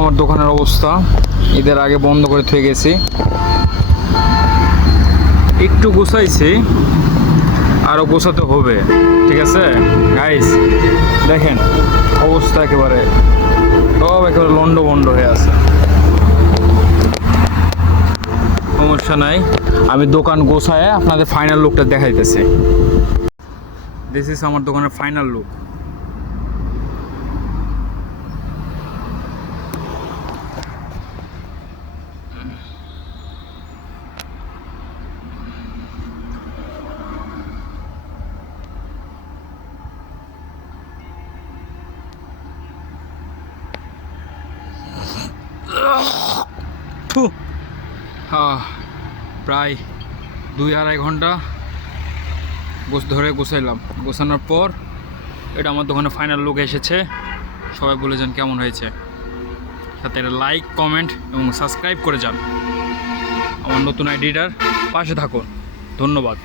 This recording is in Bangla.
আমার দোকানের অবস্থা ঈদের আগে বন্ধ করে থয়ে গেছি, একটু গুছাইছি, আরো গোছাতে হবে। ঠিক আছে গাইস, দেখেন অবস্থা একেবারে সব একেবারে লন্ডভন্ড হয়ে আছে। সমস্যা নাই, আমি দোকান গোছায় আপনাদের ফাইনাল লুকটা দেখাইতেছি। দিস ইজ আমার দোকানের ফাইনাল লুক। প্রায় 2-2.5 ঘন্টা ধরে গোছাইলাম। গোছানোর পর এটা আমার দোকানে ফাইনাল লুক এসেছে। সবাই বলে যান কেমন হয়েছে, সাথে একটা লাইক, কমেন্ট এবং সাবস্ক্রাইব করে যান। আমার নতুন আইডিটার পাশে থাকুন। ধন্যবাদ।